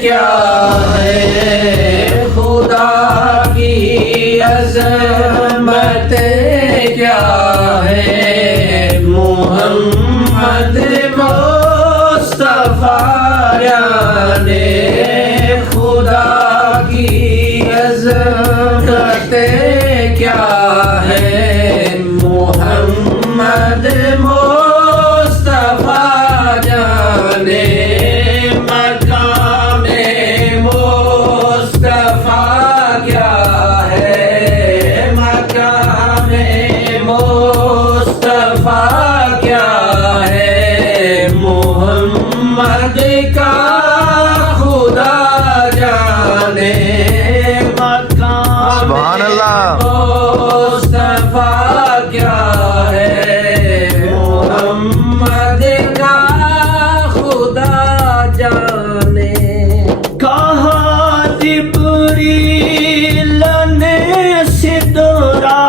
क्या है खुदा की अज़मत क्या है मोहम्मद मुस्तफा याने खुदा की अज़मत क्या है मोहम्मद मुस्तफा जाने मोहम्मद का खुदा जाने मकाम मुस्तफा क्या है मोहम्मद का खुदा जाने। कहा जिब्रील ने सिदरा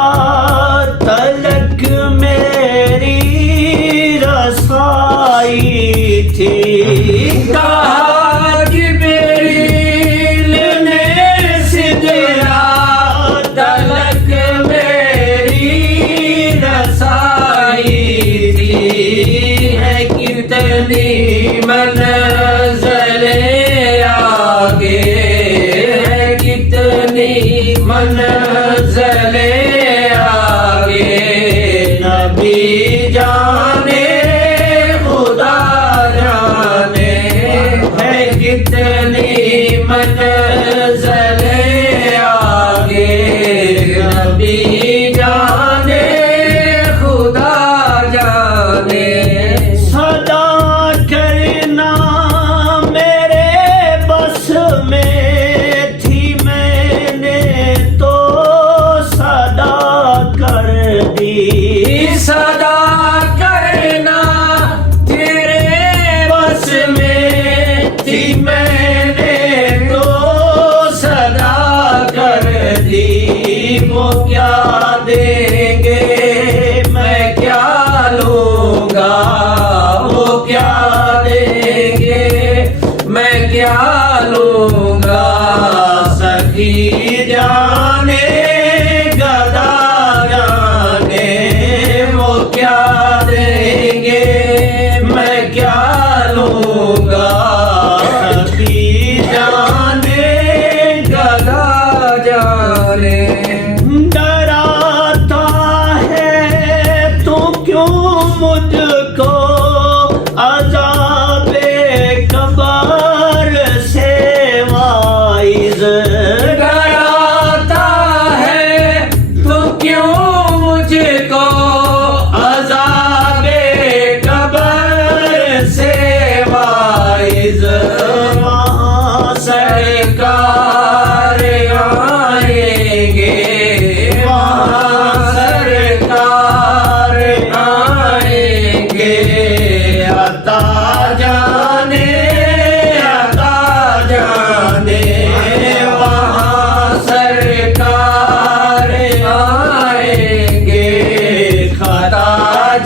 तलक मेरी रसाई थी। कहा जिब्रील ने सिदरा तलक मेरी रसाई थी। है कितनी मंज़िलें आगे है कितनी मंज़िलें आगे नबी जाने कितनी मंज़िलें आगे नबी जाने खुदा जाने। सदा करना मेरे बस में थी मैंने तो सदा कर दी। सदा करना तेरे बस में थी मैंने तो सदा कर दी। वो क्या देंगे मैं क्या लूँगा वो क्या देंगे मैं क्या लूँगा। सखी जाने गदा जाने वो क्या देंगे मैं क्या लूँगा। डराता है तू क्यों मुझको अज़ाबे कब्र से वाइज़। डराता है तू क्यों मुझको अज़ाबे कब्र से वाइज़। वहाँ सरकार आएंगे वहाँ सरकार आएंगे। अता जाने वहाँ सरकार आएंगे। खता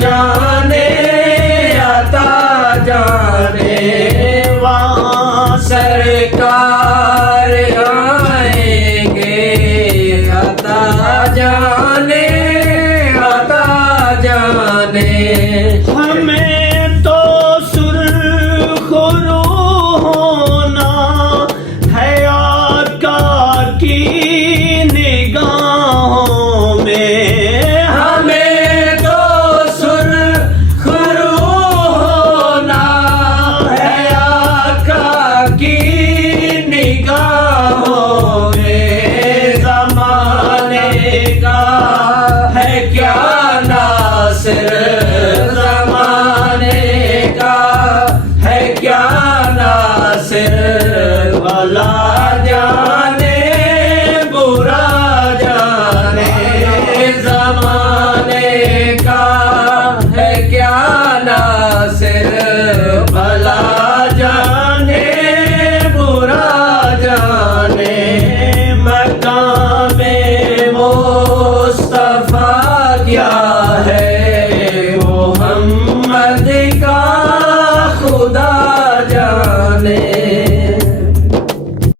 जाने अता जाने वहाँ सरकार आएंगे। अता जाने अता जाने। हमें तो सुरखरू होना है आका की निगाहों में। हमें तो सुरखरू होना है आका की निगाहों में। ज़माने का है क्या नासिर ज़माने का है क्या नासिर। भला